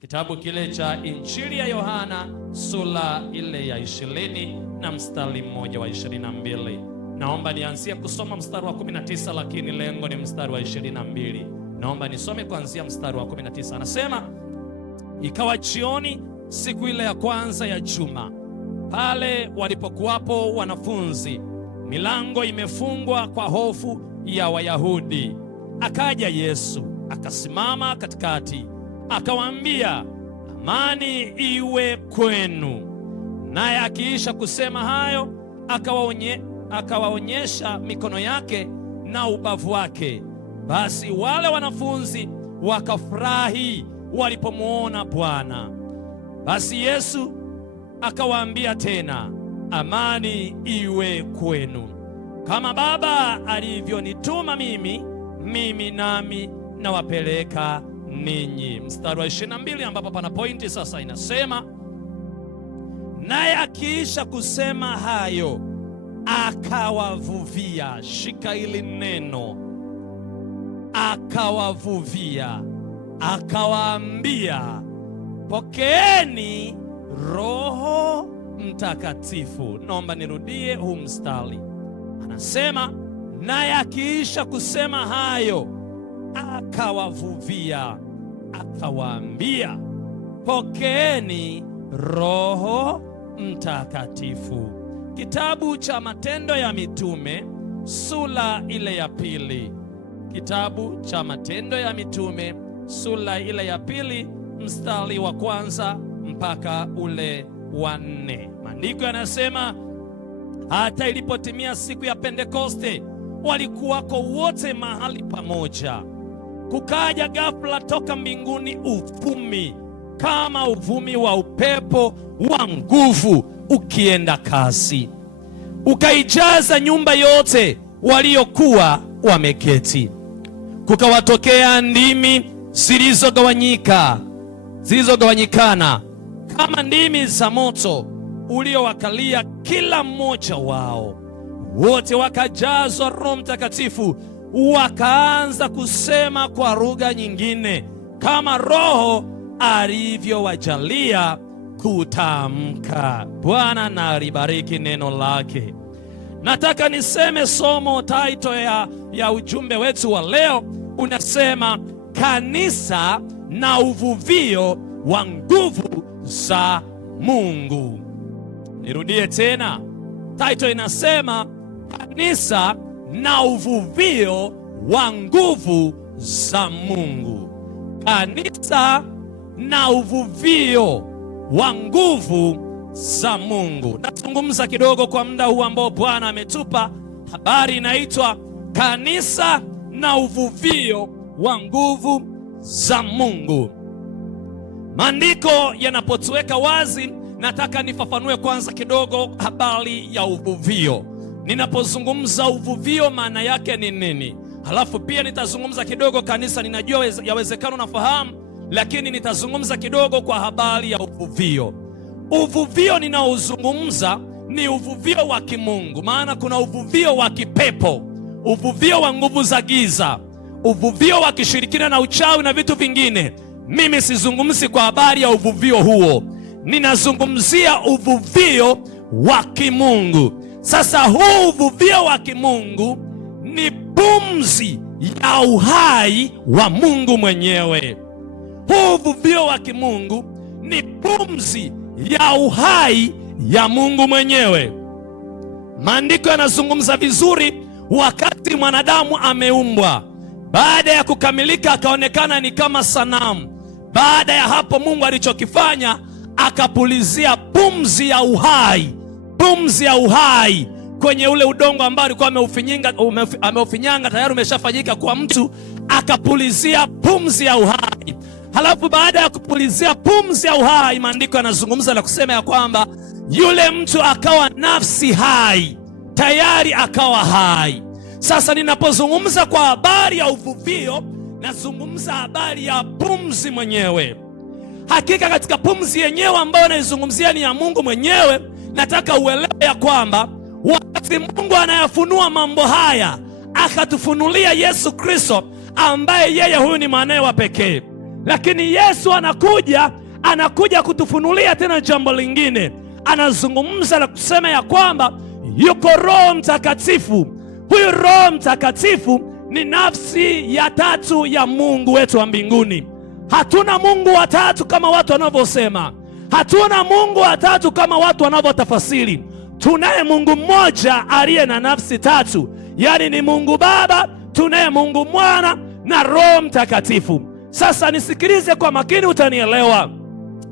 Kitabu kile cha Injili ya Yohana sura ile ya 20 na mstari mmoja wa 22. Naomba nianzie kusoma mstari wa 19, lakini lengo ni mstari wa 22. Naomba nisome kuanzia mstari wa 19. Anasema, ikawa jioni siku ile ya kwanza ya juma, pale walipokuwapo wanafunzi, milango imefungwa kwa hofu ya Wayahudi, akaja Yesu akasimama katikati, akawaambia, amani iwe kwenu. Naye akiisha kusema hayo, akawaonyesha mikono yake na ubavu wake. Basi wale wanafunzi wakafurahi walipomwona Bwana. Basi Yesu akawaambia tena, amani iwe kwenu. Kama Baba alivyonituma mimi nami nawapeleka ninyi. Mstari wa 22 ambapo pana pointi sasa, inasema, naye akiisha kusema hayo akawavuvia. Shika hili neno, akawavuvia, akawaambia, pokeeni Roho Mtakatifu. Naomba nirudie huu mstari. Anasema, naye akiisha kusema hayo akawavuvia, akawaambia, pokeeni Roho Mtakatifu. Kitabu cha Matendo ya Mitume sura ile ya pili. Kitabu cha Matendo ya Mitume sura ile ya pili mstari wa kwanza mpaka ule wa 4. Maandiko yanasema, hata ilipotimia siku ya Pentekoste, walikuwako wote mahali pamoja. Kukaja ghafla toka mbinguni uvumi kama uvumi wa upepo wa nguvu ukienda kasi, ukaijaza nyumba yote waliokuwa wameketi. Kukawatokea ndimi zilizogawanyikana kama ndimi za moto uliowakalia kila mmoja wao. Wote wakajazwa Roho Mtakatifu, wakaanza kusema kwa lugha nyingine kama Roho alivyowajalia kutamka. Bwana na alibariki neno lake. Nataka niseme somo, title ya ujumbe wetu wa leo unasema, kanisa na uvuvio wa nguvu za Mungu. Nirudie tena, title inasema, kanisa na uvuvio wa nguvu za Mungu. Kanisa na uvuvio wa nguvu za Mungu. Nazungumza kidogo kwa muda huu ambao Bwana ametupa. Habari inaitwa kanisa na uvuvio wa nguvu za Mungu. Maandiko yanapotuweka wazi, nataka nifafanue kwanza kidogo habari ya uvuvio. Ninapozungumza uvuvio maana yake ni nini? Halafu pia nitazungumza kidogo kanisa. Ninajua yawezekano nafahamu, lakini nitazungumza kidogo kwa habari ya uvuvio. Uvuvio ninaozungumza ni uvuvio wa kimungu, maana kuna uvuvio wa kipepo, uvuvio wa nguvu za giza, uvuvio wa kishirikina na uchawi na vitu vingine. Mimi sizungumzi kwa habari ya uvuvio huo, ninazungumzia uvuvio wa kimungu. Sasa huu uvuvio wa kimungu ni pumzi ya uhai wa Mungu mwenyewe. Huu uvuvio wa kimungu ni pumzi ya uhai ya Mungu mwenyewe. Maandiko yanazungumza vizuri, wakati mwanadamu ameumbwa, baada ya kukamilika akaonekana ni kama sanamu. Baada ya hapo, Mungu alichokifanya, akapulizia pumzi ya uhai kwenye ule udongo ambao alikuwa ameufinyanga tayari umeshafanyika kwa mtu, akapulizia pumzi ya uhai. Halafu baada ya kupulizia pumzi ya uhai, maandiko yanazungumza na kusema ya kwamba yule mtu akawa nafsi hai, tayari akawa hai. Sasa ninapozungumza kwa habari ya uvuvio, nazungumza habari ya pumzi mwenyewe. Hakika katika pumzi yenyewe ambayo naizungumzia ni ya Mungu mwenyewe. Nataka uelewe ya kwamba wakati Mungu anayafunua mambo haya, akatufunulia Yesu Kristo ambaye yeye huyu ni mwanae wa pekee. Lakini Yesu anakuja kutufunulia tena jambo lingine. Anazungumza na kusema ya kwamba yuko Roho Mtakatifu. Huyu Roho Mtakatifu ni nafsi ya tatu ya Mungu wetu wa mbinguni. Hatuna Mungu wa tatu kama watu wanavyosema. Hatuna Mungu wa tatu kama watu wanavyotafasiri. Tunaye Mungu mmoja aliye na nafsi tatu, yaani ni Mungu Baba, tunaye Mungu Mwana na Roho Mtakatifu. Sasa nisikilize kwa makini, utanielewa.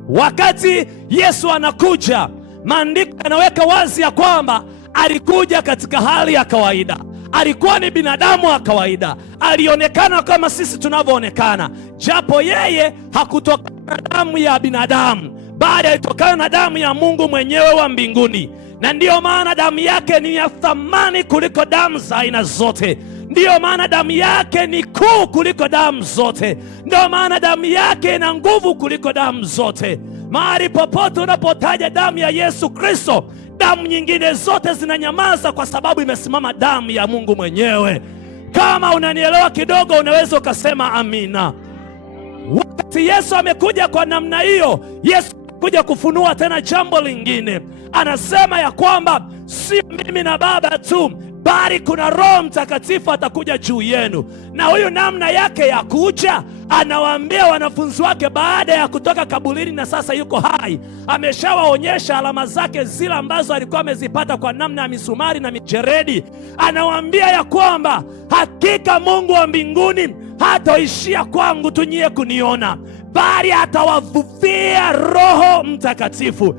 Wakati Yesu anakuja, maandiko yanaweka wazi ya kwamba alikuja katika hali ya kawaida. Alikuwa ni binadamu wa kawaida, alionekana kama sisi tunavyoonekana, japo yeye hakutokana na damu ya binadamu, bali alitokana na damu ya Mungu mwenyewe wa mbinguni. Na ndiyo maana damu yake ni ya thamani kuliko damu za aina zote. Ndiyo maana damu yake ni kuu kuliko damu zote. Ndiyo maana damu yake ina nguvu kuliko damu zote. Mahali popote unapotaja damu ya Yesu Kristo, damu nyingine zote zinanyamaza, kwa sababu imesimama damu ya Mungu mwenyewe. Kama unanielewa kidogo, unaweza ukasema amina. Wakati Yesu amekuja kwa namna hiyo, Yesu kuja kufunua tena jambo lingine. Anasema ya kwamba si mimi na Baba tu, bali kuna Roho Mtakatifu atakuja juu yenu. Na huyu namna yake ya kuja, anawaambia wanafunzi wake baada ya kutoka kaburini na sasa yuko hai. Ameshawaonyesha alama zake zile ambazo alikuwa amezipata kwa namna ya misumari na mijeredi. Anawaambia ya kwamba hakika Mungu wa mbinguni hataishia kwangu tu nyie kuniona, bali atawavuvia Roho Mtakatifu.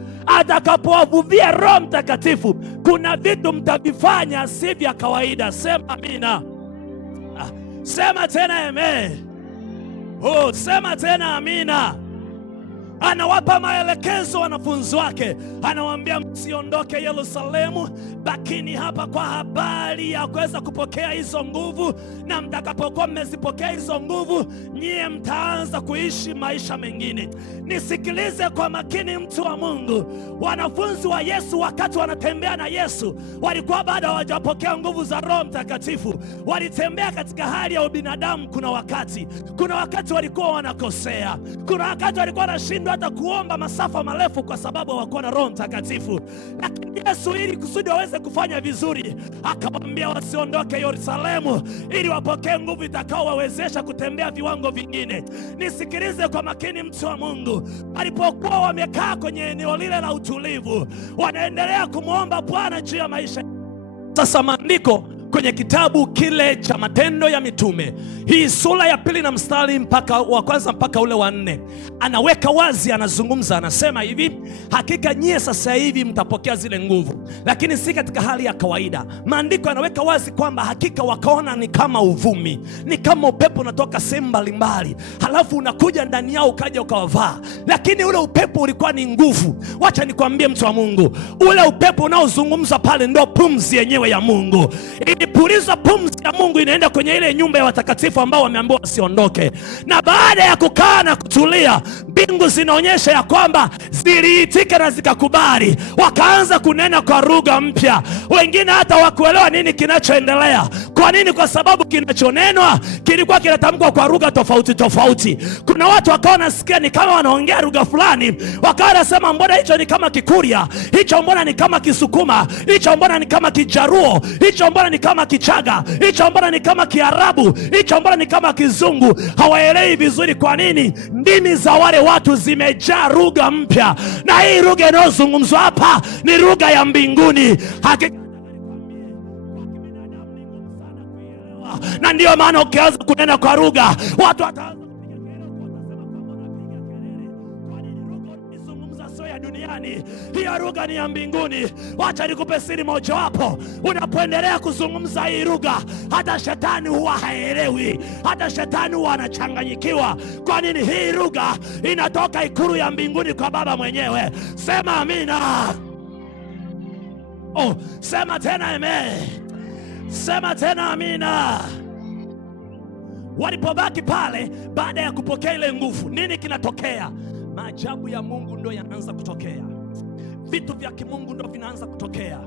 Atakapowavuvia Roho Mtakatifu, kuna vitu mtavifanya si vya kawaida. Sema amina. Sema tena amen. Sema tena amina. Anawapa maelekezo wanafunzi wake, anawaambia msiondoke Yerusalemu, bakini hapa kwa habari ya kuweza kupokea hizo nguvu, na mtakapokuwa mmezipokea hizo nguvu, nyie mtaanza kuishi maisha mengine. Nisikilize kwa makini, mtu wa Mungu. Wanafunzi wa Yesu wakati wanatembea na Yesu walikuwa bado hawajapokea nguvu za Roho Mtakatifu. Walitembea katika hali ya ubinadamu. Kuna wakati walikuwa wanakosea, kuna wakati walikuwa wanashindwa hata kuomba masafa marefu kwa sababu hawakuwa na Roho Mtakatifu. Lakini Yesu, ili kusudi waweze kufanya vizuri, akawaambia wasiondoke Yerusalemu ili wapokee nguvu itakaowawezesha kutembea viwango vingine. Nisikilize kwa makini, mtu wa Mungu. Walipokuwa wamekaa kwenye eneo lile la utulivu, wanaendelea kumwomba Bwana juu ya maisha. Sasa maandiko kwenye kitabu kile cha Matendo ya Mitume, hii sura ya 2 na mstari wa kwanza mpaka ule wa 4, anaweka wazi, anazungumza, anasema hivi: hakika nyie sasa hivi mtapokea zile nguvu, lakini si katika hali ya kawaida. Maandiko yanaweka wazi kwamba hakika wakaona ni kama uvumi, ni kama upepo unatoka sehemu mbalimbali, halafu unakuja ndani yao ukaja ukawavaa. Lakini ule upepo ulikuwa ni nguvu. Wacha nikwambie, mtu wa Mungu, ule upepo unaozungumza pale ndio pumzi yenyewe ya Mungu. Ilipuliza pumzi ya Mungu, inaenda kwenye ile nyumba ya watakatifu ambao wameambiwa wasiondoke. Na baada ya kukaa na kutulia, mbingu zinaonyesha ya kwamba ziliitika na zikakubali. Wakaanza kunena kwa lugha mpya. Wengine hata wakuelewa nini kinachoendelea. Kwa nini? Kwa sababu kinachonenwa kilikuwa kinatamkwa kwa lugha tofauti tofauti. Kuna watu wakawa nasikia ni kama wanaongea lugha fulani, wakawa nasema mbona hicho ni kama Kikuria, hicho mbona ni kama Kisukuma, hicho mbona ni kama Kijaruo, hicho mbona ni kama Kichaga, hicho mbona ni kama Kiarabu, hicho mbona ni kama Kizungu. Hawaelewi vizuri. Kwa nini? Ndimi za wale watu zimejaa lugha mpya, na hii lugha inayozungumzwa hapa ni lugha ya mbinguni. Na ndiyo maana ukianza kunena kwa lugha, watu wataanza kupiga kelele, watasema kwamba unapiga kelele. Kwa nini? Lugha unazungumza sio ya duniani, hiyo lugha ni ya mbinguni. Wacha nikupe siri moja wapo. Unapoendelea kuzungumza hii lugha, hata shetani huwa haelewi, hata shetani huwa anachanganyikiwa. Kwa nini? Hii lugha inatoka ikulu ya mbinguni kwa Baba mwenyewe. Sema amina. Sema tena amen. Sema tena amina. Walipobaki pale baada ya kupokea ile nguvu, nini kinatokea? Maajabu ya Mungu ndio yanaanza kutokea. Vitu vya kimungu ndio vinaanza kutokea.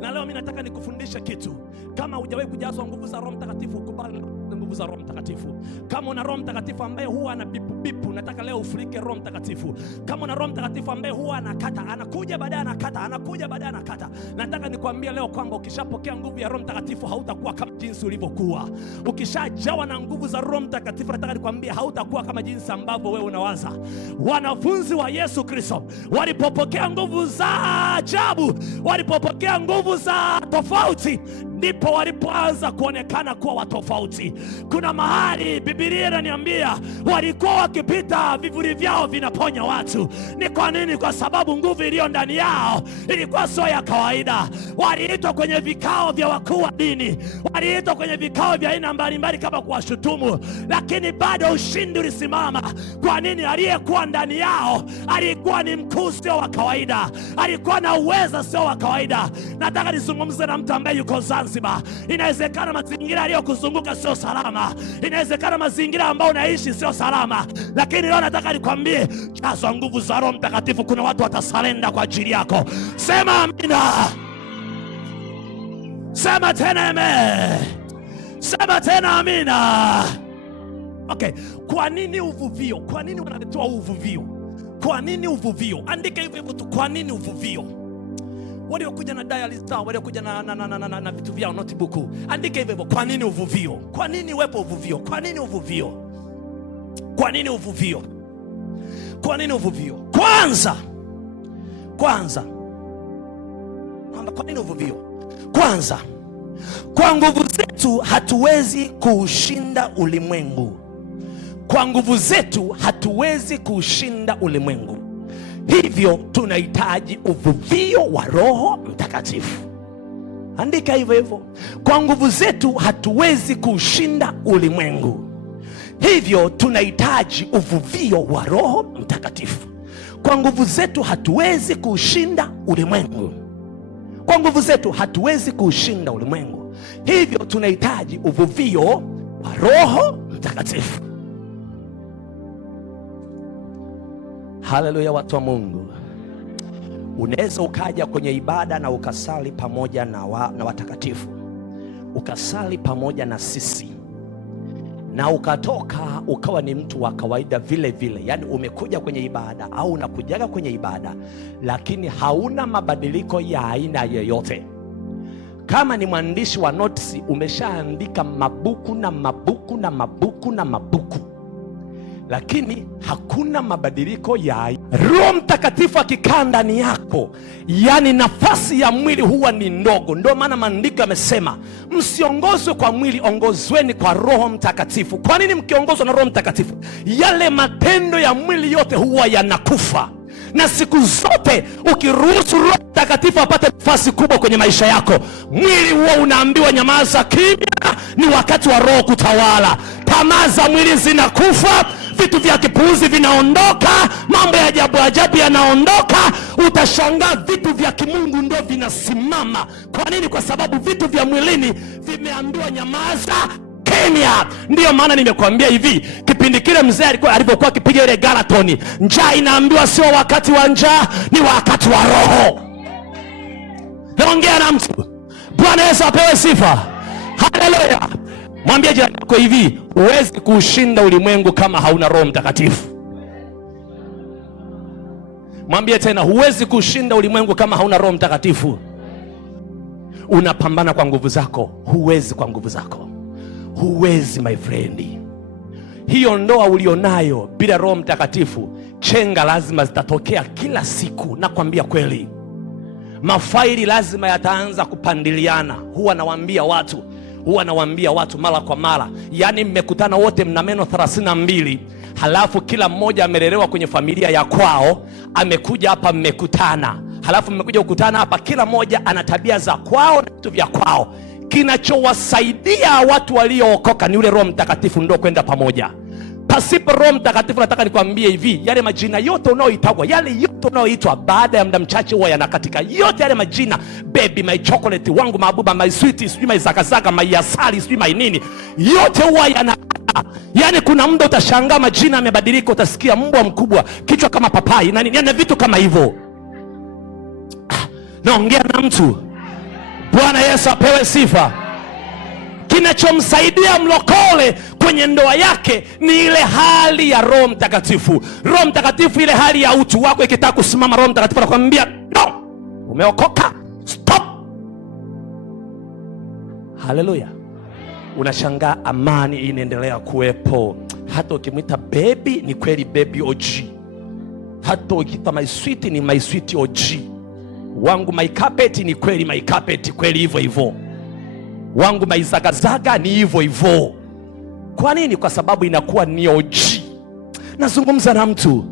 Na leo mimi nataka nikufundishe kitu. Kama hujawahi kujazwa nguvu za Roho Mtakatifu, kubali nguvu za Roho Mtakatifu. Kama una Roho Mtakatifu ambaye huwa anabipu kubipu. Nataka leo ufurike Roho Mtakatifu. Kama una Roho Mtakatifu ambaye huwa anakata, anakuja baadaye anakata, anakuja baadaye anakata, nataka nikwambie leo kwamba ukishapokea nguvu ya Roho Mtakatifu hautakuwa kama jinsi ulivyokuwa. Ukishajawa na nguvu za Roho Mtakatifu, nataka nikwambie hautakuwa kama jinsi ambavyo wewe unawaza. Wanafunzi wa Yesu Kristo walipopokea nguvu za ajabu, walipopokea nguvu za tofauti, ndipo walipoanza kuonekana kuwa watofauti. Kuna mahali Biblia inaniambia walikuwa wakipita vivuli vyao vinaponya watu. Ni kwa nini? Kwa sababu nguvu iliyo ndani yao ilikuwa sio ya kawaida. Waliitwa kwenye vikao vya wakuu wa dini, waliitwa kwenye vikao vya aina mbalimbali kama kuwashutumu, lakini bado ushindi ulisimama. Kwa nini? Aliyekuwa ndani yao alikuwa ni mkuu sio wa kawaida, alikuwa na uwezo sio wa kawaida. Nataka nizungumze na mtu ambaye yuko Zanzibar. Inawezekana mazingira yaliyokuzunguka sio salama, inawezekana mazingira ambayo unaishi sio salama, lakini leo nataka nikwambie, jazwa nguvu za Roho Mtakatifu. Kuna watu watasalenda kwa ajili yako. Sema amina. Sema tena amen. Sema tena amina. Okay, kwa nini uvuvio? Kwa nini wanatoa uvuvio? Kwa nini uvuvio? Andika hivyo hivyo tu, kwa nini uvuvio? Waliokuja na diaries zao, waliokuja na vitu vyao, notebook, andika hivyo hivyo, kwa nini uvuvio? Kwa nini uwepo uvuvio? Kwa nini uvuvio? Kwa nini uvuvio? Kwa nini uvuvio? Kwanza kwa nini uvuvio? Kwanza, kwa nguvu zetu hatuwezi kuushinda ulimwengu. Kwa nguvu zetu hatuwezi kuushinda ulimwengu, hivyo tunahitaji uvuvio wa Roho Mtakatifu. Andika hivyo hivyo, kwa nguvu zetu hatuwezi kuushinda ulimwengu, hivyo tunahitaji uvuvio wa Roho Mtakatifu. Kwa nguvu zetu hatuwezi kuushinda ulimwengu, kwa nguvu zetu hatuwezi kuushinda ulimwengu, hivyo tunahitaji uvuvio wa Roho Mtakatifu. Haleluya, watu wa Mungu. Unaweza ukaja kwenye ibada na ukasali pamoja na watakatifu, ukasali pamoja na sisi, na ukatoka ukawa ni mtu wa kawaida vile vile. Yani umekuja kwenye ibada au unakujaga kwenye ibada, lakini hauna mabadiliko ya aina yoyote. Kama ni mwandishi wa notisi, umeshaandika mabuku na mabuku na mabuku na mabuku, lakini hakuna mabadiliko ya Roho Mtakatifu akikaa ndani yako, yani nafasi ya mwili huwa ni ndogo. Ndio maana maandiko yamesema msiongozwe kwa mwili, ongozweni kwa Roho Mtakatifu. Kwa nini? Mkiongozwa na Roho Mtakatifu, yale matendo ya mwili yote huwa yanakufa. Na siku zote ukiruhusu Roho Mtakatifu apate nafasi kubwa kwenye maisha yako, mwili huwa unaambiwa nyamaza kimya, ni wakati wa Roho kutawala. Tamaa za mwili zinakufa, vitu vya kipuuzi vinaondoka, mambo ya ajabu ajabu yanaondoka. Utashangaa vitu vya kimungu ndio vinasimama. Kwa nini? Kwa sababu vitu vya mwilini vimeambiwa nyamaza kimya. Ndiyo maana nimekuambia hivi, kipindi kile mzee alipokuwa akipiga ile galatoni, njaa inaambiwa sio wakati wa njaa, ni wakati wa Roho. Naongea na mtu. Bwana Yesu apewe sifa. Haleluya. Mwambie jirani yako hivi, huwezi kushinda ulimwengu kama hauna Roho Mtakatifu. Mwambie tena, huwezi kushinda ulimwengu kama hauna Roho Mtakatifu. Unapambana kwa nguvu zako, huwezi kwa nguvu zako. Huwezi my friend. Hiyo ndoa ulionayo bila Roho Mtakatifu, chenga lazima zitatokea kila siku. Nakwambia kweli, mafaili lazima yataanza kupandiliana. Huwa nawaambia watu mara kwa mara, yani mmekutana wote mna meno 32, halafu kila mmoja amelelewa kwenye familia ya kwao, amekuja hapa mmekutana, halafu mmekuja kukutana hapa, kila mmoja ana tabia za kwao na vitu vya kwao. Kinachowasaidia watu waliookoka ni ule Roho Mtakatifu, ndio kwenda pamoja. Pasipo Roho Mtakatifu, nataka nikwambie hivi, yale majina yote unaoitwa, yale yote unaoitwa, baada ya muda mchache huwa yanakatika. Yote yale majina, baby, my chocolate, wangu mabuba, my sweet, sijui my zakazaga, my asali, sijui my nini, yote huwa yanakatika. Yani kuna muda utashangaa majina yamebadilika, utasikia mbwa mkubwa, kichwa kama papai na nini, yana vitu kama hivyo. Naongea na mtu. Bwana Yesu apewe sifa. Kinachomsaidia mlokole kwenye ndoa yake ni ile hali ya Roho Mtakatifu. Roho Mtakatifu, ile hali ya utu wako ikitaka kusimama, Roho Mtakatifu anakuambia no, umeokoka, stop. Haleluya. Unashangaa amani inaendelea kuwepo. Hata ukimwita baby ni kweli baby OG. Hata ukita my sweet ni my sweet OG. Wangu my carpet ni kweli my carpet kweli hivyo hivyo. Wangu my zagazaga ni hivyo hivyo. Kwa nini? Kwa sababu inakuwa ni OG. Nazungumza na mtu.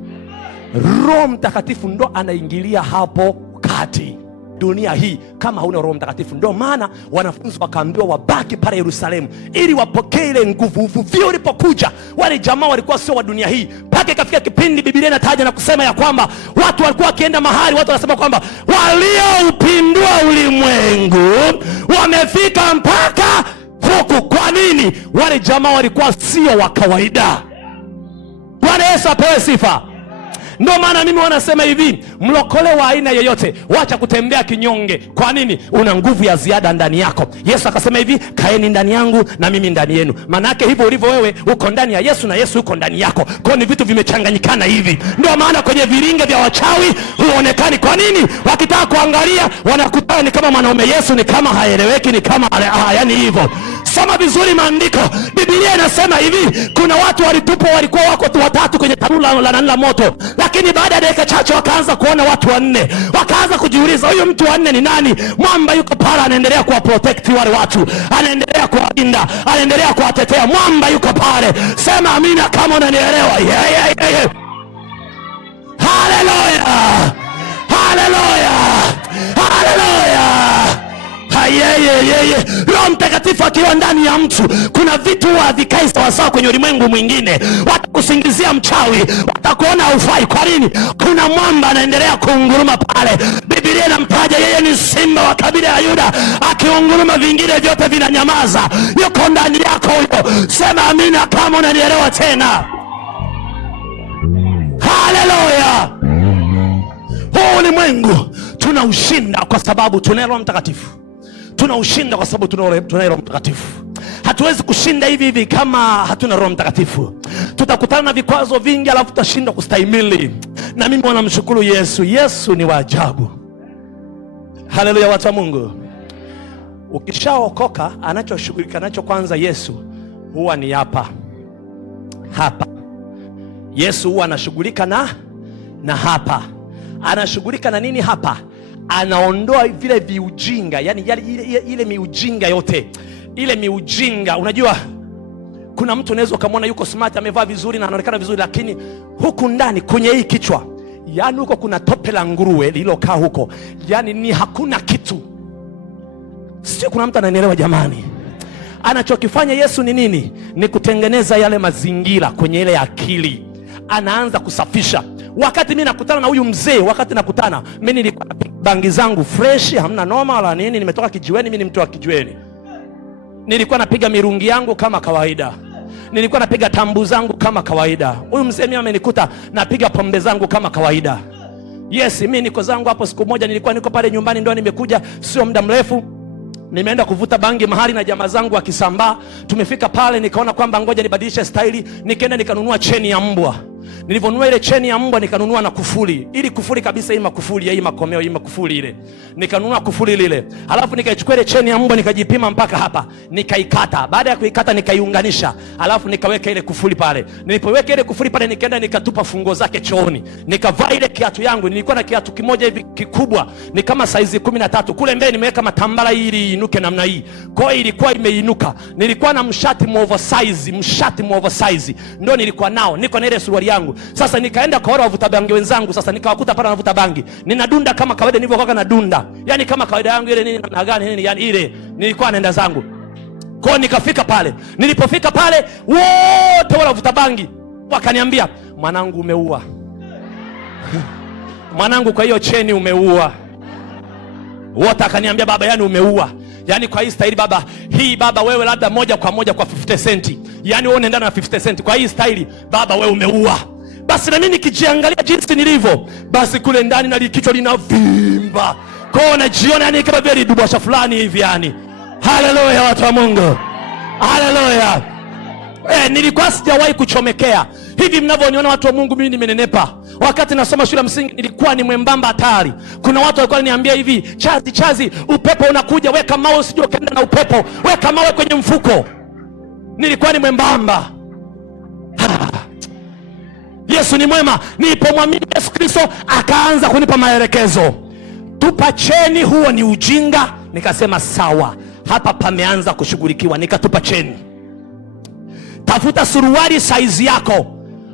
Roho Mtakatifu ndo anaingilia hapo kati. Dunia hii kama hauna Roho Mtakatifu, ndio maana wanafunzi wakaambiwa wabaki pale Yerusalemu ili wapokee ile nguvu. Uvuvio ulipokuja, wale jamaa walikuwa sio wa dunia hii. Mpaka ikafika kipindi Biblia inataja na kusema ya kwamba watu walikuwa wakienda mahali, watu wanasema kwamba walioupindua ulimwengu wamefika mpaka huku. Kwa nini? Wale jamaa walikuwa sio wa kawaida. Bwana Yesu apewe sifa. Ndio maana mimi wanasema hivi, mlokole wa aina yoyote, wacha kutembea kinyonge. Kwa nini? Una nguvu ya ziada ndani yako. Yesu akasema hivi, kaeni ndani yangu na mimi ndani yenu. Maana yake hivyo ulivyo wewe uko ndani ya Yesu na Yesu uko ndani yako. Kwa ni vitu vimechanganyikana hivi. Ndio maana kwenye viringe vya wachawi huonekani. Kwa nini? Wakitaka kuangalia wanakutana ni kama mwanaume, Yesu ni kama haeleweki, ni kama yani hivyo. Soma vizuri maandiko. Biblia inasema hivi, kuna watu walitupwa, walikuwa wako watatu kwenye tanuru la moto, lakini baada ya dakika chache wakaanza kuona watu wanne. Wakaanza kujiuliza, huyu mtu wanne ni nani? Mwamba yuko pale anaendelea kuwa protect wale watu, anaendelea kuwalinda, anaendelea kuwatetea. Mwamba yuko pale. Sema amina kama unanielewa. Haleluya, haleluya, haleluya. Roho Mtakatifu akiwa ndani ya mtu, kuna vitu havikai sawasawa kwenye ulimwengu mwingine. Watakusingizia mchawi, watakuona haufai. Kwa nini? Kuna mwamba anaendelea kuunguruma pale. Biblia inamtaja yeye ni simba wa kabila ya Yuda, akiunguruma vingine vyote vinanyamaza. Yuko ndani yako huyo. Sema amina kama unanielewa tena. Haleluya. Huu ulimwengu tunaushinda kwa sababu tuna Roho Mtakatifu. Tunaushinda kwa sababu tuna Roho Mtakatifu. Hatuwezi kushinda hivi hivi kama hatuna Roho Mtakatifu. Tutakutana na vikwazo vingi alafu tutashindwa kustahimili. Na mimi namshukuru Yesu. Yesu ni wa ajabu. Haleluya, watu wa Mungu. Ukishaokoka, anachoshughulika nacho kwanza Yesu huwa ni hapa. Yesu huwa anashughulika na hapa. Anashughulika na nini hapa? Anaondoa vile viujinga, yani ile miujinga yote. Ile miujinga, unajua kuna mtu unaweza ukamwona yuko smart, amevaa vizuri na anaonekana vizuri, lakini huku ndani kwenye hii kichwa, yani huko kuna tope la nguruwe lililokaa huko. Yani ni hakuna kitu. Sio, kuna mtu ananielewa jamani? Anachokifanya Yesu ni nini? Ni kutengeneza yale mazingira kwenye ile akili. Anaanza kusafisha. Wakati mimi nakutana na huyu mzee, wakati nakutana, mimi nilikuwa napiga bangi zangu fresh, hamna noma wala nini, nimetoka kijiweni, mimi ni mtu wa kijiweni. Nilikuwa napiga mirungi yangu kama kawaida. Nilikuwa napiga tambu zangu kama kawaida. Huyu mzee mimi amenikuta napiga pombe zangu kama kawaida. Yes, mimi niko zangu hapo. Siku moja nilikuwa niko pale nyumbani, ndio nimekuja sio muda mrefu. Nimeenda kuvuta bangi mahali na jamaa zangu wakisambaa. Tumefika pale nikaona kwamba ngoja nibadilishe staili, nikaenda nikanunua cheni ya mbwa. Nilivonunua ile cheni ya mbwa nikanunua na kufuli. Ili kufuli kabisa, hii makufuli, hii makomeo, hii makufuli ile. Nikanunua kufuli lile. Halafu nikaichukua ile cheni ya mbwa nikajipima mpaka hapa. Nikaikata. Baada ya kuikata nikaiunganisha. Halafu nikaweka ile kufuli pale. Nilipoweka ile kufuli pale nikaenda nikatupa funguo zake chooni. Nikavaa ile kiatu yangu. Nilikuwa na kiatu kimoja hivi kikubwa, ni kama saizi 13. Kule mbele nimeweka matambala ili inuke namna hii. Kwa hiyo ilikuwa imeinuka. Nilikuwa na mshati mu oversize. Ndio nilikuwa nao. Niko na ile suruali yangu. Sasa nikaenda kwa wale wavuta bangi wenzangu, sasa nikawakuta pale wanavuta bangi. Ninadunda kama kawaida nilivyokuwa nadunda. Yaani kama kawaida yangu ile nini na gani nini, yani ile nilikuwa naenda zangu. Kwa hiyo nikafika pale. Nilipofika pale wote wale wavuta bangi wakaniambia, "Mwanangu umeua." "Mwanangu kwa hiyo cheni umeua." Wote akaniambia, "Baba, yani umeua. Yani kwa hii staili baba, hii baba wewe labda moja kwa moja kwa 50 centi. Yani wewe unaendana na 50 centi. Kwa hii staili baba wewe umeua." Basi na mimi nikijiangalia jinsi nilivyo, basi kule ndani na kichwa linavimba. Kwa hiyo najiona yani kama vile dubasha fulani hivi yani. Haleluya, watu wa Mungu. Haleluya. Nilikuwa sijawahi kuchomekea. Hivi mnavyoniona watu wa Mungu, mimi nimenenepa. Wakati nasoma shule msingi nilikuwa ni mwembamba hatari. Kuna watu walikuwa wananiambia hivi, Chazi, upepo unakuja, weka mawe usije ukaenda na upepo. Weka mawe kwenye mfuko. Nilikuwa ni mwembamba. Yesu ni mwema. Nilipomwamini Yesu Kristo akaanza kunipa maelekezo. Tupa cheni, huo ni ujinga. Nikasema sawa, hapa pameanza kushughulikiwa. Nikatupa cheni. Tafuta suruali size yako.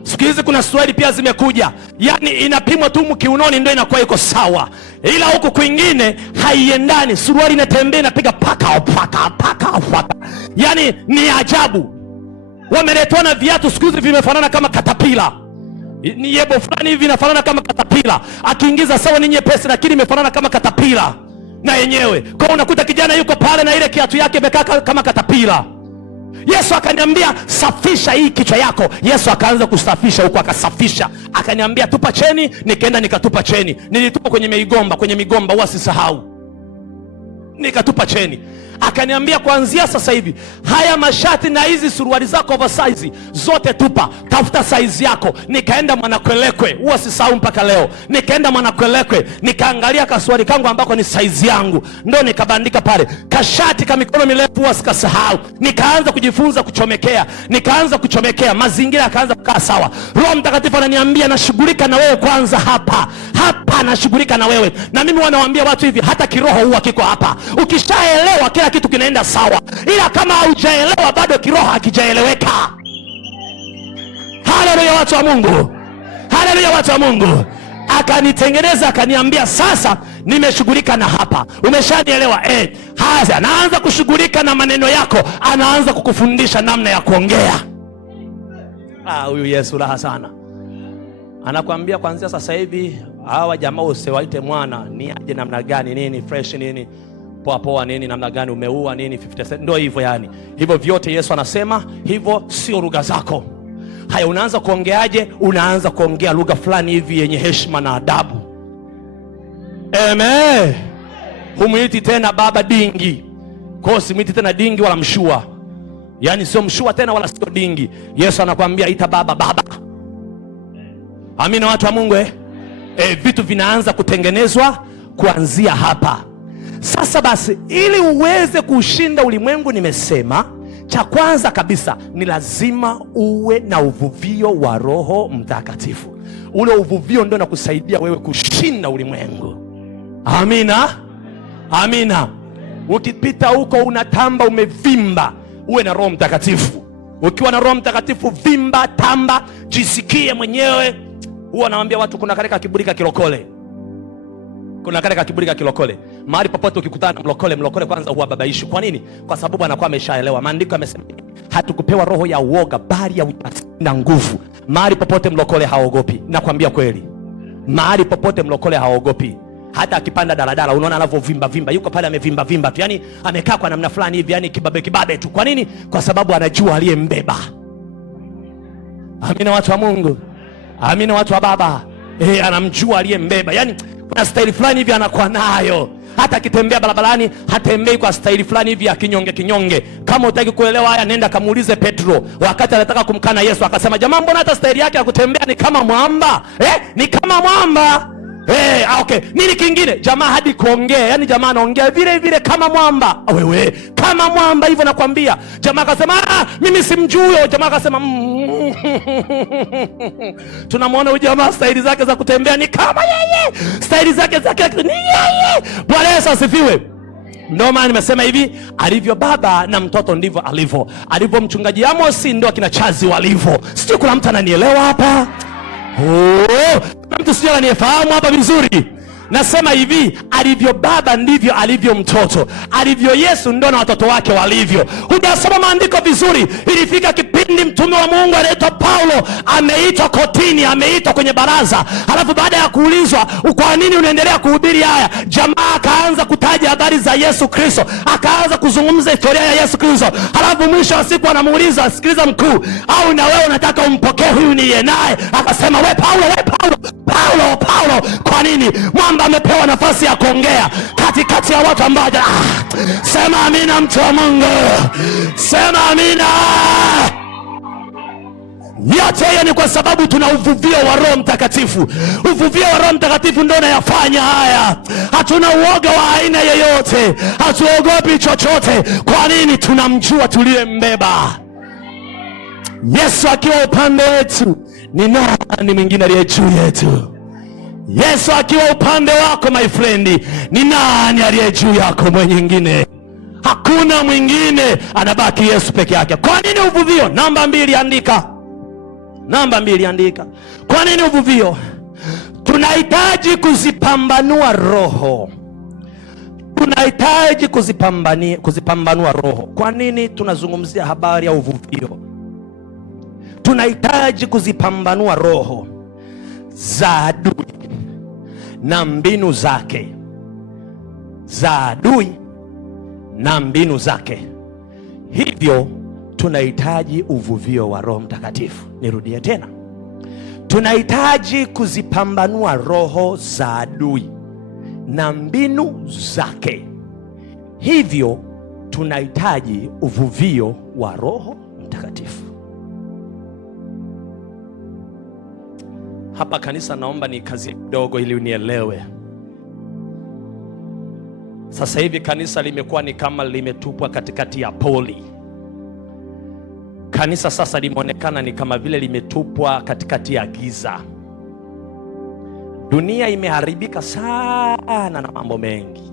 Siku hizi kuna suruali pia zimekuja, yani inapimwa tu mkiunoni ndio inakuwa iko sawa, ila huku kwingine haiendani. Suruali inatembea inapiga paka, yani ni ajabu. Wameletwa na viatu siku hizi vimefanana kama katapila. Ni yebo fulani hivi inafanana kama katapila. Akiingiza sawa ni nyepesi, lakini imefanana kama katapila na yenyewe. Kwa unakuta kijana yuko pale na ile kiatu yake imekaa kama katapila. Yesu akaniambia safisha hii kichwa yako. Yesu akaanza kusafisha huko, akasafisha. Akaniambia tupa cheni, nikaenda nikatupa cheni. Nilitupa kwenye migomba, huwa sisahau. Nikatupa cheni. Akaniambia kuanzia sasa hivi haya mashati na hizi suruali zako oversize zote tupa, tafuta size yako. Nikaenda Mwanakwelekwe, huwa sisahau mpaka leo. Nikaenda Mwanakwelekwe, nikaangalia kasuari kangu ambako ni size yangu, ndo nikabandika pale. Kashati ka mikono mirefu huwa sikasahau. Nikaanza kujifunza kuchomekea, nikaanza kuchomekea, mazingira yakaanza kukaa sawa. Roho Mtakatifu ananiambia nashughulika na wewe kwanza hapa nashughulika na wewe. Na mimi wanawaambia watu hivi, hata kiroho huwa kiko hapa. Ukishaelewa kila kitu kinaenda sawa, ila kama haujaelewa bado kiroho hakijaeleweka. Haleluya watu wa Mungu, haleluya watu wa Mungu. Akanitengeneza, akaniambia sasa nimeshughulika na hapa, umeshanielewa. Haya, anaanza kushughulika na maneno yako, anaanza kukufundisha namna ya kuongea. Huyu Yesu raha sana. Anakuambia kuanzia sasa hivi hawa jamaa usiwaite mwana, ni aje namna gani, nini fresh, nini poa nini, namna gani umeua nini 50 cent, ndio hivyo. Yani hivyo vyote Yesu anasema hivyo sio lugha zako. Haya, unaanza kuongeaje? Unaanza kuongea lugha fulani hivi yenye heshima na adabu. Amen. Humuiti tena baba dingi. Kwa simwiti tena dingi wala mshua. Yani sio mshua tena wala sio dingi. Yesu anakuambia ita baba. Amina watu wa Mungu. Vitu vinaanza kutengenezwa kuanzia hapa. Sasa basi, ili uweze kushinda ulimwengu, nimesema cha kwanza kabisa ni lazima uwe na uvuvio wa Roho Mtakatifu. Ule uvuvio ndio unakusaidia wewe kushinda ulimwengu. Amina. Ukipita huko unatamba umevimba, uwe na Roho Mtakatifu. Ukiwa na Roho Mtakatifu, vimba, tamba, jisikie mwenyewe. Huwa naambia watu kuna kale kiburi ka kilokole. Kuna kale kiburi ka kilokole. Mahali popote ukikutana na mlokole kwanza huwa babaishi. Kwa nini? Kwa sababu anakuwa ameshaelewa. Maandiko yamesema hatukupewa roho ya uoga, bali ya ujasiri na nguvu. Mahali popote mlokole haogopi. Nakwambia kweli. Mahali popote mlokole haogopi. Hata akipanda daladala unaona anavovimba, yuko pale amevimba tu. Yani amekaa kwa namna fulani hivi, yani kibabe tu. Kwa nini? Kwa sababu anajua aliyembeba. Amina watu wa Mungu. Amina watu wa Baba. Anamjua aliyembeba. Yani kuna staili fulani hivi anakuwa nayo. Hata akitembea barabarani hatembei kwa staili fulani hivi ya kinyonge. Kama utaki kuelewa haya, nenda kamuulize Petro wakati anataka kumkana Yesu, akasema jamaa, mbona hata staili yake ya kutembea ni kama mwamba? Ni kama mwamba. Okay. Nini kingine? Jamaa hadi kuongea, yani jamaa anaongea vile kama mwamba. Wewe kama mwamba hivyo nakwambia. Jamaa akasema mimi simjui. Jamaa akasema tunamwona huyu jamaa staili zake za kutembea ni kama yeye. Staili zake ni yeye. Bwana Yesu asifiwe. Ndio maana nimesema hivi, alivyo baba na mtoto ndivyo alivyo. Alivyo mchungaji Amos ndio kina Chazi walivyo. Sio kuna mtu ananielewa hapa? Mtu sio anifahamu hapa vizuri. Nasema hivi, alivyo baba ndivyo alivyo mtoto. Alivyo Yesu ndio na watoto wake walivyo. Hujasoma maandiko vizuri. Ilifika kipindi mtume wa Mungu anaitwa Paulo ameitwa kotini, ameitwa kwenye baraza. Halafu baada ya kuulizwa, kwa nini unaendelea kuhubiri haya? Jamaa akaanza kutaja habari za Yesu Kristo. Akaanza kuzungumza historia ya Yesu Kristo. Halafu mwisho wa siku anamuuliza, sikiliza mkuu, au na wewe unataka umpokee huyu niye naye? Akasema we Paulo, kwa nini? Mwamba amepewa nafasi ya kuongea katikati ya watu ambao sema amina mtu wa Mungu. Sema amina. Yote hiyo ni kwa sababu tuna uvuvio wa Roho Mtakatifu. Uvuvio wa Roho Mtakatifu ndio unayafanya haya. Hatuna uoga wa aina yoyote, hatuogopi chochote. Kwa nini? Tunamjua tuliyembeba. Yesu akiwa upande wetu, ni nani mwingine aliye juu yetu? Yesu akiwa upande wako my friend, ni nani aliye juu yako mwingine? Hakuna mwingine, anabaki Yesu peke yake. Kwa nini uvuvio? Namba 2 andika. Namba 2 andika. Kwa nini uvuvio? Tunahitaji kuzipambanua roho. Tunahitaji kuzipambanua roho. Kwa nini tunazungumzia habari ya uvuvio? Tunahitaji kuzipambanua roho za adui na mbinu zake. Za adui na mbinu zake. Hivyo tunahitaji uvuvio wa Roho Mtakatifu. Nirudie tena. Tunahitaji kuzipambanua roho za adui na mbinu zake. Hivyo tunahitaji uvuvio wa Roho Mtakatifu. Hapa kanisa, naomba ni kazi kidogo ili unielewe. Sasa hivi kanisa limekuwa ni kama limetupwa katikati ya poli. Kanisa sasa limeonekana ni kama vile limetupwa katikati ya giza. Dunia imeharibika sana na mambo mengi.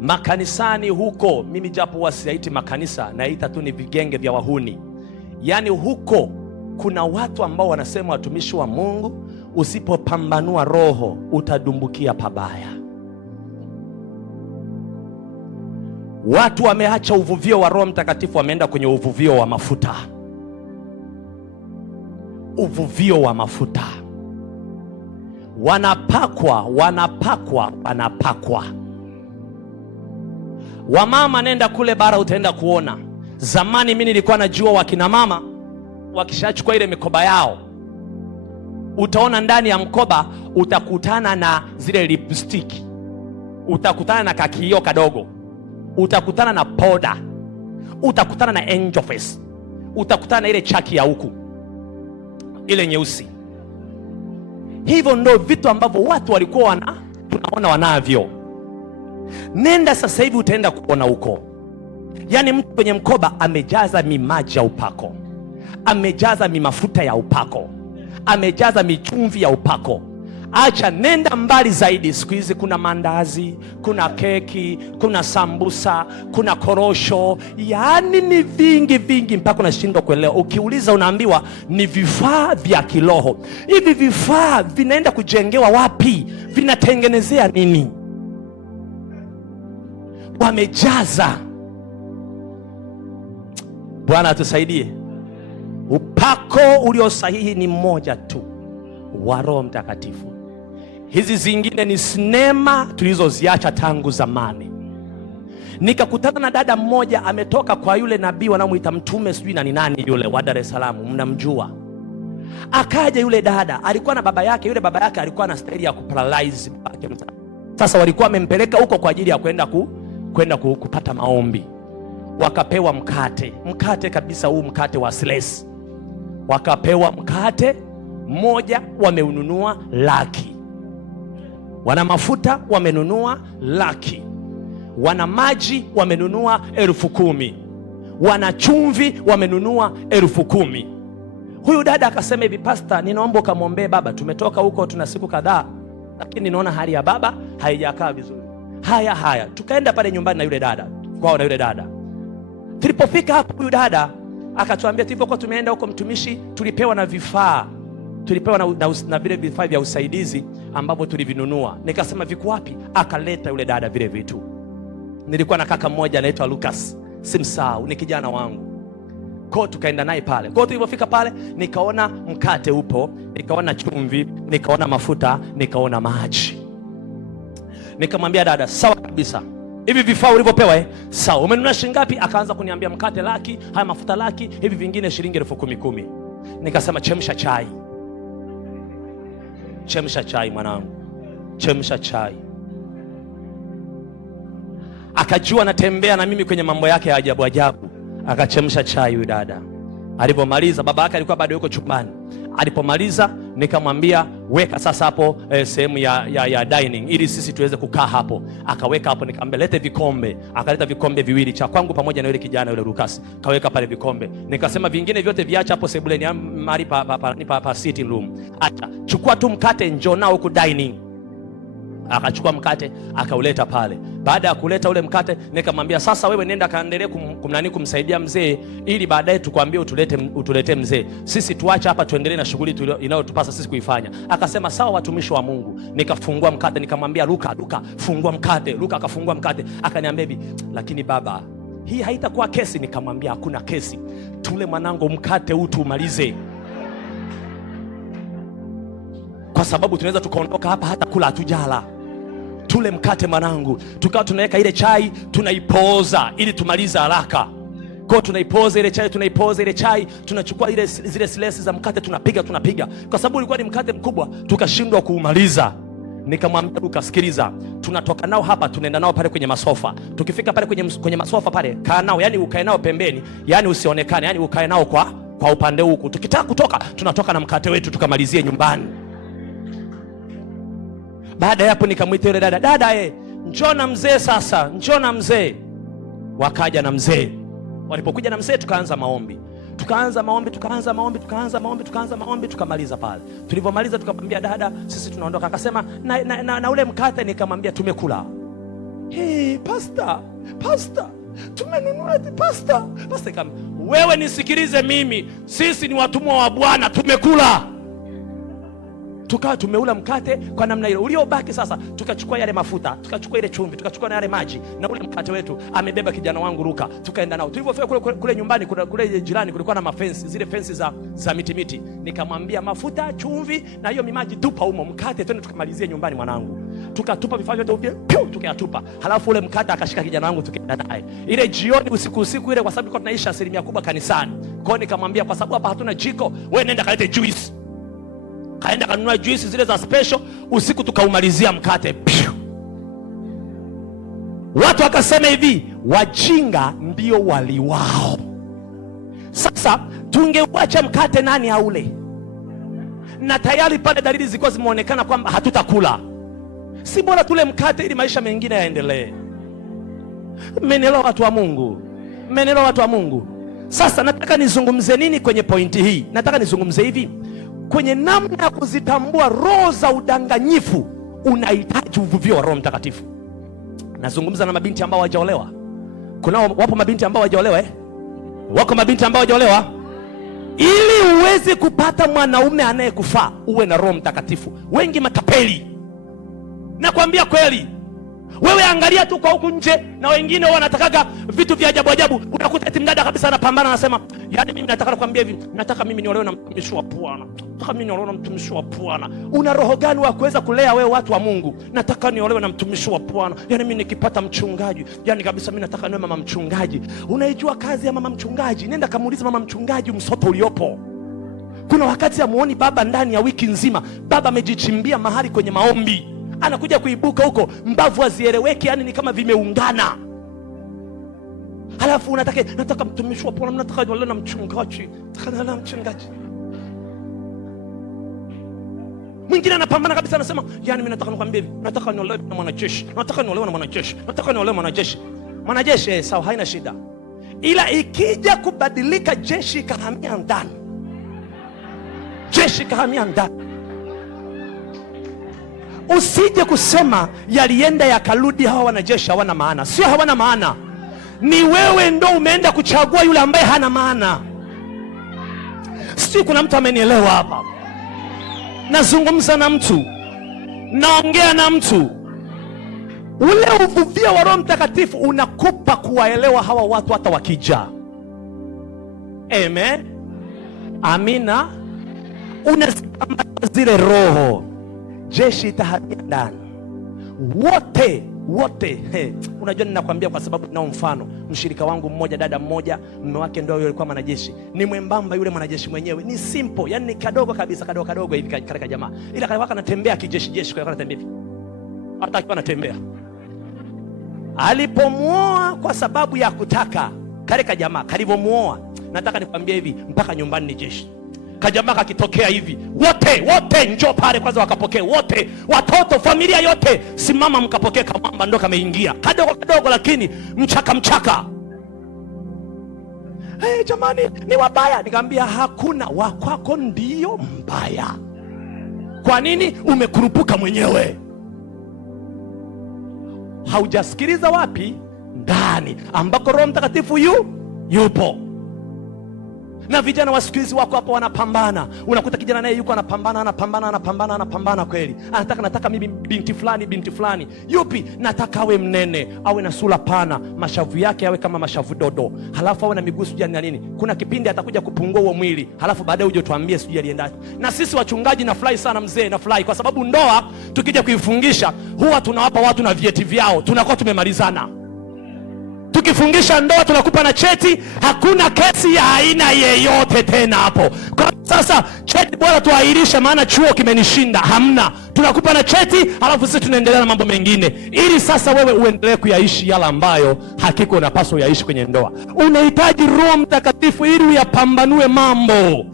Makanisani huko, mimi japo wasiaiti makanisa, naita tu ni vigenge vya wahuni. Yaani huko kuna watu ambao wanasema watumishi wa Mungu, usipopambanua roho utadumbukia pabaya. Watu wameacha uvuvio wa Roho Mtakatifu, wameenda kwenye uvuvio wa mafuta. Uvuvio wa mafuta. Wanapakwa. Wamama, nenda kule bara utaenda kuona. Zamani mimi nilikuwa najua wakina mama wakishachukua ile mikoba yao, utaona ndani ya mkoba utakutana na zile lipstick, utakutana na kakio kadogo, utakutana na poda, utakutana na angel face, utakutana na ile chaki ya huku ile nyeusi. Hivyo ndio vitu ambavyo watu walikuwa tunaona wanavyo. Nenda sasa hivi utaenda kuona huko. Yaani mtu kwenye mkoba amejaza mimaji ya upako, amejaza mimafuta ya upako, amejaza michumvi ya upako. Acha, nenda mbali zaidi. Siku hizi kuna mandazi, kuna keki, kuna sambusa, kuna korosho. Yaani ni vingi mpaka unashindwa kuelewa. Ukiuliza unaambiwa ni vifaa vya kiroho. Hivi vifaa vinaenda kujengewa wapi? Vinatengenezea nini? Wamejaza. Bwana atusaidie. Upako ulio sahihi ni mmoja tu, wa Roho Mtakatifu. Hizi zingine ni sinema tulizoziacha tangu zamani. Nikakutana na dada mmoja ametoka kwa yule nabii wanamuita mtume sijui na ni nani yule wa Dar es Salaam, mnamjua. Akaja yule dada, alikuwa na baba yake. Yule baba yake alikuwa na staili ya kuparalyze babake. Sasa walikuwa wamempeleka huko kwa ajili ya kwenda kupata maombi. Wakapewa mkate kabisa, huu mkate wa Sles. Wakapewa mkate mmoja, wamenunua laki. Wana mafuta wamenunua laki. Wana maji wamenunua 10,000. Wana chumvi wamenunua 10,000. Huyu dada akasema hivi, pastor, ninaomba ukamwombee baba. Tumetoka huko tuna siku kadhaa, lakini ninaona hali ya baba haijakaa vizuri. Haya. Tukaenda pale nyumbani na yule dada, kwao na yule dada. Tulipofika hapo, huyu dada akatuambia, tulipokuwa tumeenda huko mtumishi, tulipewa na vifaa. Tulipewa na vile vifaa vya usaidizi ambavyo tulivinunua. Nikasema viko wapi? Akaleta yule dada vile vitu. Nilikuwa na kaka mmoja anaitwa Lucas, simsahau, ni kijana wangu. Kwa tukaenda naye pale. Kwa tulipofika pale, nikaona mkate upo, nikaona chumvi, nikaona mafuta, nikaona maji. Nikamwambia dada, sawa kabisa, hivi vifaa ulivyopewa sawa, umenunua shilingi ngapi? Akaanza kuniambia mkate laki, haya mafuta laki, hivi vingine shilingi 10,000. Nikasema chemsha chai mwanangu, chemsha chai. Akajua natembea na mimi kwenye mambo yake ya ajabu. Akachemsha chai huyu dada. Alipomaliza, baba yake alikuwa bado yuko chumbani. Alipomaliza nikamwambia weka sasa hapo sehemu ya dining ili sisi tuweze kukaa hapo. Akaweka hapo, nikamwambia lete vikombe. Akaleta vikombe viwili, cha kwangu pamoja na yule kijana yule Lucas. Kaweka pale vikombe. Nikasema vingine vyote viacha hapo sebuleni, mahali pa sitting room. Acha chukua tu mkate, njoo nao huku dining. Akachukua mkate akauleta pale. Baada ya kuleta ule mkate, nikamwambia sasa wewe nenda kaendelee kumsaidia mzee, ili baadaye tukwambie utuletee mzee. Sisi tuache hapa tuendelee na shughuli inayotupasa sisi kuifanya. Akasema sawa, watumishi wa Mungu. Nikafungua mkate, nikamwambia Luka, fungua mkate. Luka akafungua mkate, akaniambia hivi, lakini baba, hii haitakuwa kesi. Nikamwambia hakuna kesi, tule mwanangu mkate huu tumalize, kwa sababu tunaweza tukaondoka hapa hata kula hatujala. Tule mkate mwanangu. Tukawa tunaweka ile chai tunaipoza ili tumalize haraka. Kwa tunaipoza ile chai, tunachukua zile silesi za mkate tunapiga. Kwa sababu ulikuwa ni mkate mkubwa, tukashindwa kuumaliza. Nikamwambia Luka, sikiliza, tunatoka nao hapa, tunaenda nao pale kwenye masofa. Tukifika pale kwenye masofa pale, kaa nao, yani ukae nao pembeni, yani usionekane, yani ukae nao kwa upande huku. Tukitaka kutoka, tunatoka na mkate wetu tukamalizie nyumbani. Baada ya hapo nikamwita yule dada, njoo na mzee sasa, njoo na mzee. Wakaja na mzee. Walipokuja na mzee, tukaanza maombi, tukamaliza pale. Tulipomaliza tukamwambia dada, sisi tunaondoka. Akasema na ule mkate. Nikamwambia tumekula. Pastor, tumenunua pasta. Kama wewe nisikilize mimi, sisi ni watumwa wa Bwana, tumekula. Tukawa tumeula mkate kwa namna ile. Uliobaki sasa, tukachukua yale mafuta, tukachukua ile chumvi, tukachukua na yale maji, na ule mkate wetu amebeba kijana wangu Luka, tukaenda nao. Tulipofika kule nyumbani, kule jirani kulikuwa na mafensi, zile fensi za miti. Nikamwambia mafuta, chumvi na hiyo mimaji tupa humo, mkate twende tukamalizie nyumbani mwanangu. Tukatupa vifaa vyote tukayatupa. Halafu ule mkate akashika kijana wangu, tukaenda naye. Ile jioni usiku ile, kwa sababu tulikuwa tunaishi asilimia kubwa kanisani. Kwa hiyo nikamwambia kwa sababu hapa hatuna jiko, wewe nenda kalete juice. Kaenda kanunua juisi zile za special. Usiku tukaumalizia mkate. Watu wakasema hivi, wajinga ndio wali wao. Sasa tungeuacha mkate, nani aule? Na tayari pale dalili zilikuwa zimeonekana kwamba hatutakula. Si bora tule mkate ili maisha mengine yaendelee? Mmenielewa watu wa Mungu? Sasa nataka nizungumze nini kwenye pointi hii? Nataka nizungumze hivi, kwenye namna ya kuzitambua roho za udanganyifu, unahitaji uvuvio wa Roho Mtakatifu. Nazungumza na mabinti ambao hawajaolewa. Wapo mabinti ambao hawajaolewa, wako mabinti ambao hawajaolewa. Ili uweze kupata mwanaume anayekufaa, uwe na Roho Mtakatifu. Wengi matapeli, nakwambia kweli. Wewe angalia tu kwa huku nje, na wengine wanatakaga vitu vya ajabu. Unakuta eti mdada kabisa anapambana, anasema yani mimi nataka kukwambia hivi, nataka mimi niolewe na mtumishi wa Bwana. Una roho gani wa kuweza kulea wewe watu wa Mungu? Nataka niolewe na mtumishi wa Bwana. Yani mimi nikipata mchungaji, yani kabisa mimi nataka niwe mama mchungaji. Unaijua kazi ya mama mchungaji? Nenda kamuulize mama mchungaji msoto uliopo. Kuna wakati amuoni baba ndani ya wiki nzima, baba amejichimbia mahali kwenye maombi, anakuja kuibuka huko mbavu hazieleweki, yani ni kama vimeungana. Halafu nataka mtumishi wa Bwana, nataka niwe na mchungaji. Mwingine anapambana kabisa, anasema yani mimi nataka nikwambie hivi, nataka niolewe na mwanajeshi. Mwanajeshi sawa, haina shida. Ila ikija kubadilika, jeshi kahamia ndani. Usije kusema yalienda yakarudi, hawa wanajeshi hawana maana. Sio hawana maana, ni wewe ndo umeenda kuchagua yule ambaye hana maana. Sio, kuna mtu amenielewa hapa? Nazungumza na mtu, naongea na mtu. Ule uvuvio wa Roho Mtakatifu unakupa kuwaelewa hawa watu hata wakija. Amen, amina. Unazipamba zile roho, jeshi itahamia ndani. Wote. Unajua ninakwambia kwa sababu ninao mfano. Mshirika wangu mmoja, dada mmoja, mume wake ndio alikuwa mwanajeshi. Ni mwembamba yule mwanajeshi mwenyewe, ni simple, yani ni kadogo kabisa, kadogo hivi katika jamaa. Ila kalikuwa anatembea kijeshi, kwa anatembea hivi. Hata akiwa anatembea. Alipomuoa kwa sababu ya kutaka, katika jamaa kalivyomuoa, Nataka nikwambie hivi, mpaka nyumbani ni jeshi. Kajamaa kakitokea hivi, wote njoo pale kwanza wakapokee, wote watoto, familia yote, simama mkapokee. Kamwamba ndo kameingia kadogo, lakini mchaka. Hey, jamani ni wabaya. Nikamwambia hakuna, wakwako ndio mbaya. Kwa nini? Umekurupuka mwenyewe, haujasikiliza wapi? Ndani ambako Roho Mtakatifu yupo. Na vijana wa siku hizi wako hapo wanapambana. Unakuta kijana naye yuko anapambana kweli. Nataka mimi binti fulani. Yupi? Nataka awe mnene, awe na sura pana, mashavu yake awe kama mashavu dodo, halafu awe na miguu sijui na nini. Kuna kipindi atakuja kupungua huo mwili, halafu baadaye uje tuambie sijui aliendaje. Na sisi wachungaji nafurahi sana mzee, nafurahi kwa sababu ndoa tukija kuifungisha huwa tunawapa watu na vyeti vyao, tunakuwa tumemalizana. Tukifungisha ndoa tunakupa na cheti, hakuna kesi ya aina yeyote tena hapo. Kwa sasa cheti bora tuahirisha, maana chuo kimenishinda. Hamna, tunakupa na cheti, halafu sisi tunaendelea na mambo mengine, ili sasa wewe uendelee kuyaishi yale ambayo hakika unapaswa uyaishi kwenye ndoa. Unahitaji Roho Mtakatifu ili uyapambanue mambo.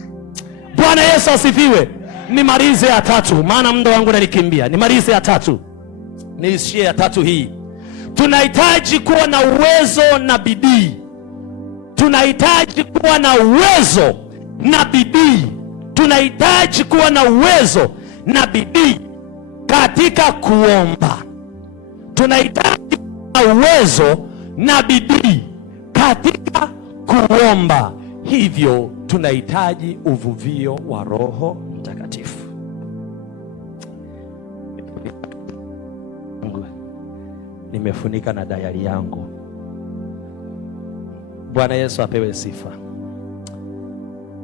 Bwana Yesu asifiwe. Nimalize ya tatu, maana muda wangu unanikimbia. Nimalize ya tatu, niishie ya tatu hii. Tunahitaji kuwa na uwezo na bidii. Tunahitaji kuwa na uwezo na bidii. Tunahitaji kuwa na uwezo na bidii katika kuomba. Tunahitaji kuwa na uwezo na bidii katika kuomba. Hivyo tunahitaji uvuvio wa Roho Mtakatifu. Nimefunika na dayari yangu. Bwana Yesu apewe sifa.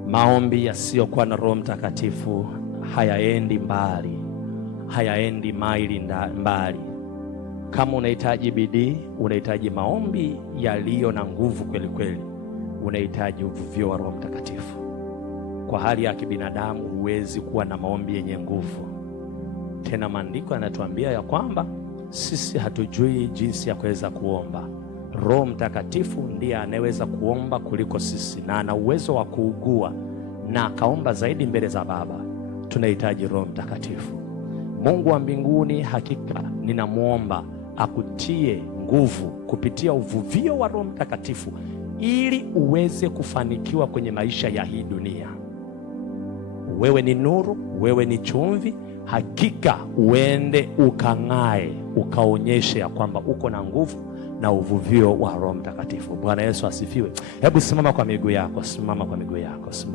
Maombi yasiyokuwa na Roho Mtakatifu hayaendi mbali, hayaendi maili mbali. Kama unahitaji bidii, unahitaji maombi yaliyo na nguvu kweli kweli, unahitaji uvuvio wa Roho Mtakatifu. Kwa hali ya kibinadamu huwezi kuwa na maombi yenye nguvu. Tena maandiko yanatuambia ya kwamba sisi hatujui jinsi ya kuweza kuomba. Roho Mtakatifu ndiye anayeweza kuomba kuliko sisi, na ana uwezo wa kuugua na akaomba zaidi mbele za Baba. Tunahitaji Roho Mtakatifu. Mungu wa mbinguni, hakika ninamwomba akutie nguvu kupitia uvuvio wa Roho Mtakatifu ili uweze kufanikiwa kwenye maisha ya hii dunia. Wewe ni nuru, wewe ni chumvi. Hakika uende ukang'ae, ukaonyeshe ya kwamba uko na nguvu na uvuvio wa Roho Mtakatifu. Bwana Yesu asifiwe. Hebu simama kwa miguu yako, simama kwa miguu yako, simama.